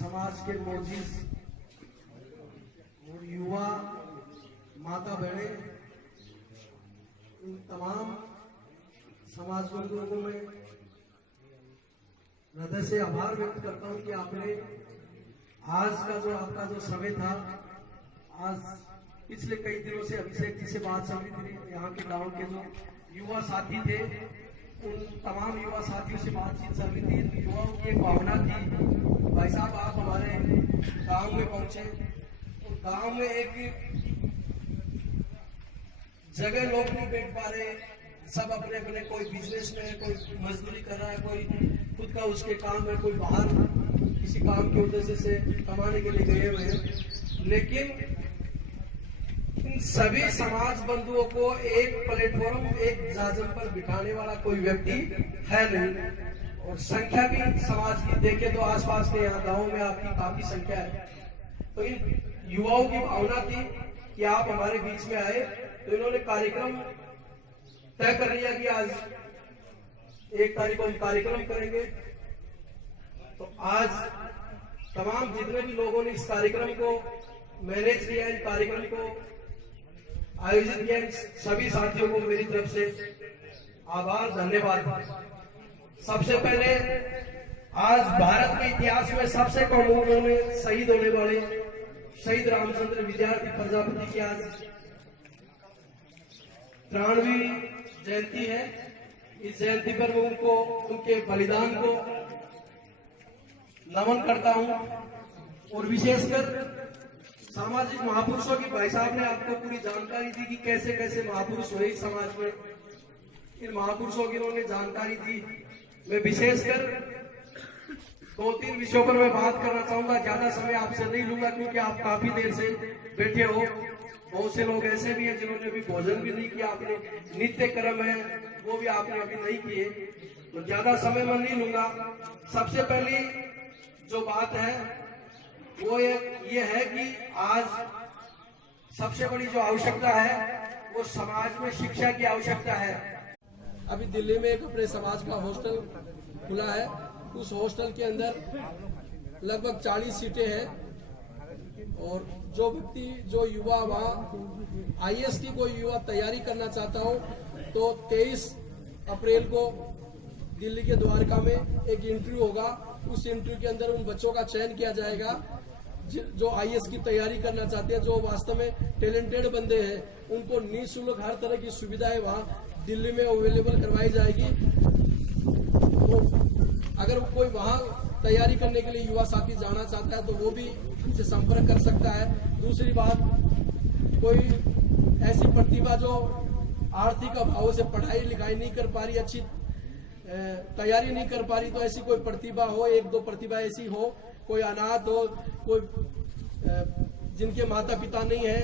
समाज के मोजिज और युवा माता बहने, इन तमाम समाज बंधुओं को मैं हृदय से आभार व्यक्त करता हूं कि आपने आज का जो आपका जो समय था, आज पिछले कई दिनों से अभिषेक जी से बात चल रही थी, यहाँ के गांव के जो युवा साथी थे उन तमाम युवा साथियों से बातचीत चल रही थी। युवाओं की एक भावना थी, भाई साहब आप हमारे गांव में पहुंचे, तो गांव में एक जगह लोग नहीं बैठ पा रहे, सब अपने अपने, कोई बिजनेस में है, कोई मजदूरी कर रहा है, कोई खुद का उसके काम है, कोई बाहर किसी काम के उद्देश्य से कमाने के लिए गए हुए हैं। लेकिन इन सभी समाज बंधुओं को एक प्लेटफॉर्म, एक जाजम पर बिठाने वाला कोई व्यक्ति है नहीं, और संख्या भी समाज की देखे तो आसपास के यहाँ गाँव में आपकी काफी संख्या है। तो इन युवाओं की भावना थी कि आप हमारे बीच में आए, तो इन्होंने कार्यक्रम तय कर लिया कि आज 1 तारीख को हम कार्यक्रम करेंगे। तो आज तमाम जितने भी लोगों ने इस कार्यक्रम को मैनेज किया, इन कार्यक्रम को आयोजित किया, सभी साथियों को मेरी तरफ से आभार, धन्यवाद। सबसे पहले आज भारत के इतिहास में सबसे कम उम्र में शहीद होने वाले शहीद रामचंद्र विद्यार्थी प्रजापति की आज 93वीं जयंती है। इस जयंती पर मैं उनको, उनके बलिदान को नमन करता हूं, और विशेषकर सामाजिक महापुरुषों की, भाई साहब ने आपको पूरी जानकारी दी कि कैसे कैसे महापुरुष हुए इस समाज में, इन महापुरुषों की उन्होंने जानकारी दी। मैं विशेषकर 2-3 विषयों पर मैं बात करना चाहूंगा, ज्यादा समय आपसे नहीं लूंगा क्योंकि आप काफी देर से बैठे हो। बहुत से लोग ऐसे भी हैं जिन्होंने अभी भोजन भी नहीं किया, अपने नित्य कर्म है वो भी आपने अभी नहीं किए, तो ज्यादा समय मैं नहीं लूंगा। सबसे पहली जो बात है वो ये है कि आज सबसे बड़ी जो आवश्यकता है वो समाज में शिक्षा की आवश्यकता है। अभी दिल्ली में एक अपने समाज का हॉस्टल खुला है, उस हॉस्टल के अंदर लगभग 40 सीटें हैं, और जो व्यक्ति, जो युवा वहाँ आईएएस की कोई युवा तैयारी करना चाहता हो तो 23 अप्रैल को दिल्ली के द्वारका में एक इंटरव्यू होगा। उस इंटरव्यू के अंदर उन बच्चों का चयन किया जाएगा जो आईएएस की तैयारी करना चाहते हैं, जो वास्तव में टैलेंटेड बंदे हैं। उनको निःशुल्क हर तरह की सुविधाएं वहाँ दिल्ली में अवेलेबल करवाई जाएगी। तो अगर कोई वहाँ तैयारी करने के लिए युवा साथी जाना चाहता है तो वो भी हमसे संपर्क कर सकता है। दूसरी बात, कोई ऐसी प्रतिभा जो आर्थिक अभाव से पढ़ाई लिखाई नहीं कर पा रही, अच्छी तैयारी नहीं कर पा रही, तो ऐसी कोई प्रतिभा हो, 1-2 प्रतिभा ऐसी हो, कोई अनाथ हो, कोई जिनके माता पिता नहीं है,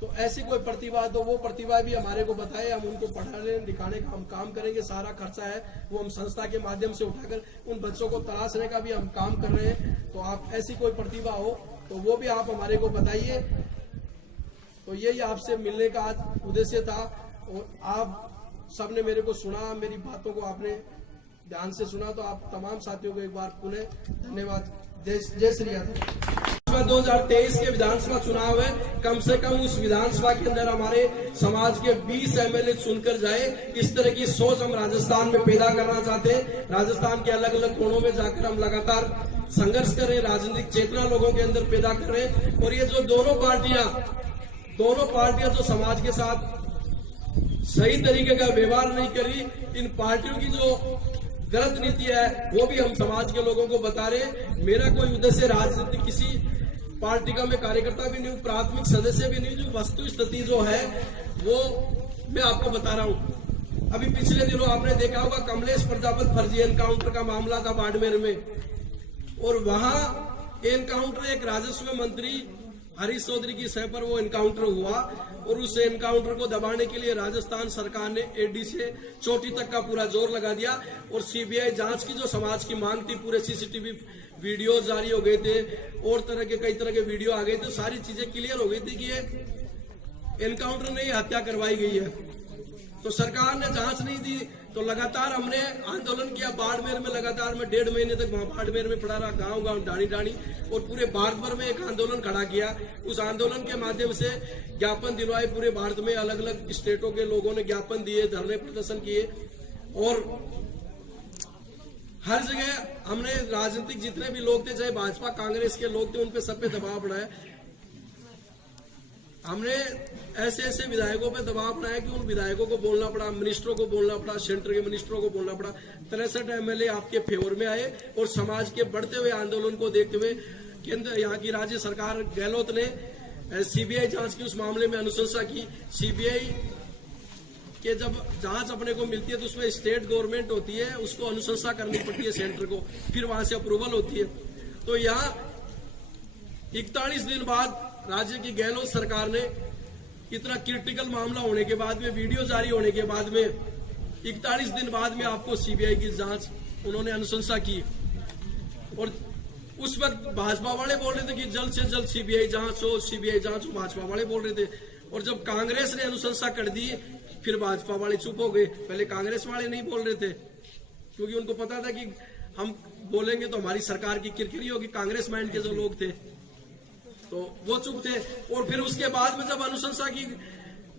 तो ऐसी कोई प्रतिभा, तो वो प्रतिभा भी हमारे को बताए, हम उनको पढ़ाने लिखाने का हम काम करेंगे। सारा खर्चा है वो हम संस्था के माध्यम से उठाकर उन बच्चों को तलाशने का भी हम काम कर रहे हैं। तो आप ऐसी कोई प्रतिभा हो तो वो भी आप हमारे को बताइए। तो यही आपसे मिलने का आज उद्देश्य था, और आप सबने मेरे को सुना, मेरी बातों को आपने ध्यान से सुना, तो आप तमाम साथियों को एक बार पुनः धन्यवाद। जय श्री राम। 2023 के विधानसभा चुनाव है, कम से कम उस विधानसभा के अंदर हमारे समाज के 20 एमएलए चुनकर जाए। इस तरह की सोच हम राजस्थान में पैदा करना चाहते हैं। राजस्थान के अलग अलग कोनों में जाकर हम लगातार संघर्ष कर रहे हैं, राजनीतिक चेतना लोगों के अंदर पैदा कर रहे हैं। और ये जो दोनों पार्टियां जो समाज के साथ सही तरीके का व्यवहार नहीं करी, इन पार्टियों की जो गलत नीति है वो भी हम समाज के लोगों को बता रहे हैं। मेरा कोई उद्देश्य राजनीतिक किसी पार्टी का मैं कार्यकर्ता भी नहीं हूँ, प्राथमिक सदस्य भी नहीं, जो वस्तु स्थिति जो है वो मैं आपको बता रहा हूँ। अभी पिछले दिनों आपने देखा होगा कमलेश प्रजापति फर्जी एनकाउंटर का मामला था बाड़मेर में, और वहां एनकाउंटर एक राजस्व मंत्री हरीश चौधरी की सह पर वो एनकाउंटर हुआ, और उस एनकाउंटर को दबाने के लिए राजस्थान सरकार ने एडी से चोटी तक का पूरा जोर लगा दिया, और सीबीआई जांच की जो समाज की मांग थी, पूरे सीसीटीवी वीडियो जारी हो गए थे और कई तरह के वीडियो आ गए थे, सारी चीजें क्लियर हो गई थी कि ये एनकाउंटर में हत्या करवाई गई है। तो सरकार ने जांच नहीं दी, तो लगातार हमने आंदोलन किया। बाड़मेर में लगातार मैं 1.5 महीने तक वहां बाड़मेर में पड़ा रहा, गांव-गांव, डाणी-डाणी, और पूरे भारत भर में एक आंदोलन खड़ा किया। उस आंदोलन के माध्यम से ज्ञापन दिलवाए, पूरे भारत में अलग अलग स्टेटों के लोगों ने ज्ञापन दिए, धरने प्रदर्शन किए, और हर जगह हमने राजनीतिक जितने भी लोग थे, चाहे भाजपा कांग्रेस के लोग थे, उन पे सब पे दबाव बनाया। हमने ऐसे ऐसे विधायकों पे दबाव बनाया कि उन विधायकों को बोलना पड़ा, मिनिस्टरों को बोलना पड़ा, सेंटर के मिनिस्टरों को बोलना पड़ा। 63 एमएलए आपके फेवर में आए, और समाज के बढ़ते हुए आंदोलन को देखते हुए केंद्र, यहाँ की राज्य सरकार गहलोत ने सीबीआई जांच की उस मामले में अनुशंसा की। सीबीआई के जब जांच अपने को मिलती है तो उसमें स्टेट गवर्नमेंट होती है, उसको अनुशंसा करनी पड़ती है सेंटर को, फिर वहां से अप्रूवल होती है। तो यहाँ 41 दिन बाद राज्य की गहलोत सरकार ने इतना क्रिटिकल मामला होने के बाद में, वीडियो जारी होने के बाद में, 41 दिन बाद में आपको सीबीआई की जांच उन्होंने अनुशंसा की। और उस वक्त भाजपा वाले बोल रहे थे कि जल्द से जल्द सीबीआई जांच हो, सीबीआई जांच हो, भाजपा वाले बोल रहे थे। और जब कांग्रेस ने अनुशंसा कर दी, फिर भाजपा वाले चुप हो गए। पहले कांग्रेस वाले नहीं बोल रहे थे, क्योंकि उनको पता था कि हम बोलेंगे तो हमारी सरकार की किरकिरी होगी। कांग्रेस माइंड के जो लोग थे तो वो चुप थे। और फिर उसके बाद में जब अनुशंसा की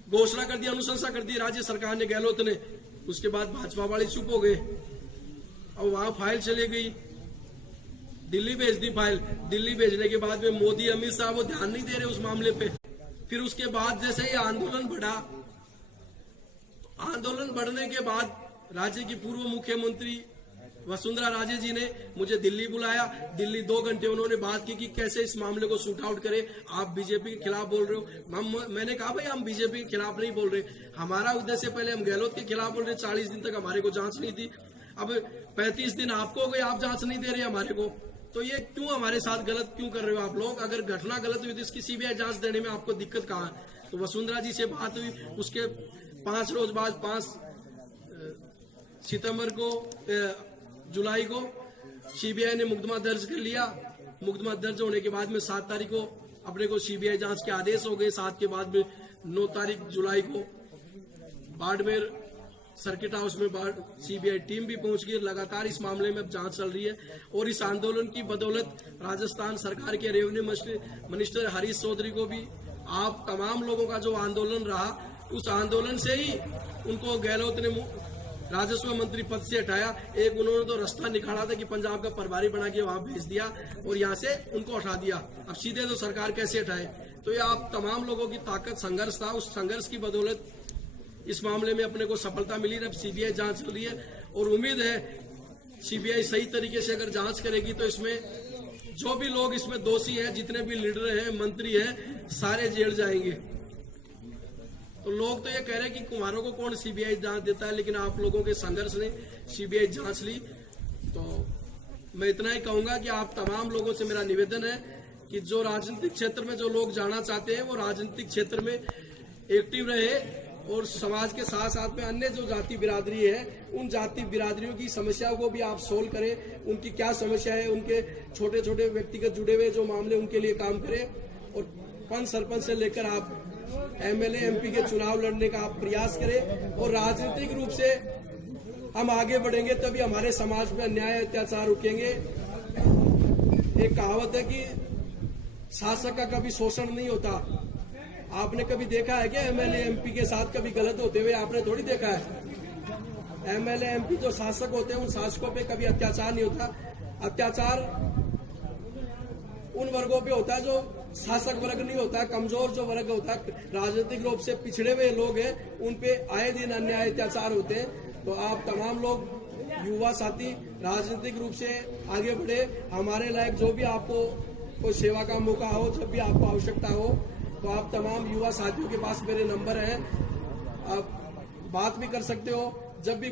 घोषणा कर दी, अनुशंसा कर दी राज्य सरकार ने, गहलोत ने, उसके बाद भाजपा वाले चुप हो गए। अब वहां फाइल चली गई, दिल्ली भेज दी फाइल। दिल्ली भेजने के बाद में मोदी, अमित शाह वो ध्यान नहीं दे रहे उस मामले पे। फिर उसके बाद जैसे ही आंदोलन बढ़ा, आंदोलन बढ़ने के बाद राज्य की पूर्व मुख्यमंत्री वसुंधरा राजे जी ने मुझे दिल्ली बुलाया। दिल्ली 2 घंटे उन्होंने बात की कि कैसे इस मामले को शूट आउट करें। आप बीजेपी के खिलाफ बोल रहे हो। मैंने कहा भाई हम बीजेपी के खिलाफ नहीं बोल रहे, हमारा उद्देश्य पहले हम गहलोत के खिलाफ बोल रहे। 40 दिन तक हमारे को जांच नहीं थी, अब 35 दिन आपको हो गए, आप जांच नहीं दे रहे हमारे को, तो ये क्यों हमारे साथ गलत क्यों कर रहे हो आप लोग? अगर घटना गलत हुई तो इसकी सीबीआई जांच देने में आपको दिक्कत कहाँ है? तो वसुंधरा जी से बात हुई। उसके 5 रोज बाद 5 सितंबर को, जुलाई को सीबीआई ने मुकदमा दर्ज कर लिया। मुकदमा दर्ज होने के बाद में 7 तारीख को अपने को सीबीआई जांच के आदेश हो गए। 7 के बाद में 9 तारीख जुलाई को बाड़मेर सर्किट हाउस में सीबीआई टीम भी पहुंच गई। लगातार इस मामले में अब जांच चल रही है। और इस आंदोलन की बदौलत राजस्थान सरकार के रेवेन्यू मिनिस्टर हरीश चौधरी को भी, आप तमाम लोगों का जो आंदोलन रहा, उस आंदोलन से ही उनको गहलोत ने राजस्व मंत्री पद से हटाया। एक उन्होंने तो रास्ता निकाला था कि पंजाब का प्रभारी बना के वहां भेज दिया, और यहां से उनको हटा दिया। अब सीधे तो सरकार कैसे हटाए? तो ये आप तमाम लोगों की ताकत, संघर्ष था, उस संघर्ष की बदौलत इस मामले में अपने को सफलता मिली। अब सीबीआई जांच चल रही है, और उम्मीद है सीबीआई सही तरीके से अगर जांच करेगी तो इसमें जो भी लोग इसमें दोषी हैं, जितने भी लीडर हैं, मंत्री हैं, सारे जेल जाएंगे। तो लोग तो ये कह रहे हैं कि कुमारों को कौन सीबीआई जांच देता है, लेकिन आप लोगों के संघर्ष ने सीबीआई जांच ली। तो मैं इतना ही कहूंगा कि आप तमाम लोगों से मेरा निवेदन है कि जो राजनीतिक क्षेत्र में जो लोग जाना चाहते हैं, वो राजनीतिक क्षेत्र में एक्टिव रहे, और समाज के साथ साथ में अन्य जो जाति बिरादरी है, उन जाति बिरादरियों की समस्याओं को भी आप सोल्व करें। उनकी क्या समस्या है, उनके छोटे छोटे व्यक्तिगत जुड़े हुए जो मामले, उनके लिए काम करें। और पंच सरपंच से लेकर आप एमएलए एमपी के चुनाव लड़ने का आप प्रयास करें, और राजनीतिक रूप से हम आगे बढ़ेंगे, तभी हमारे समाज में अन्याय अत्याचार रुकेंगे। एक कहावत है कि शासक का कभी शोषण नहीं होता। आपने कभी देखा है क्या एमएलए एमपी के साथ कभी गलत होते हुए? आपने थोड़ी देखा है। एमएलए एमपी जो शासक होते हैं, उन शासकों पे कभी अत्याचार नहीं होता। अत्याचार उन वर्गों पे होता है जो शासक वर्ग नहीं होता, कमजोर जो वर्ग होता है, राजनीतिक रूप से पिछड़े हुए लोग हैं, उन पे आए दिन अन्याय अत्याचार होते हैं। तो आप तमाम लोग, युवा साथी, राजनीतिक रूप से आगे बढ़े। हमारे लायक जो भी आपको कोई सेवा का मौका हो, जब भी आपको आवश्यकता हो, तो आप तमाम युवा साथियों के पास मेरे नंबर हैं, आप बात भी कर सकते हो। जब भी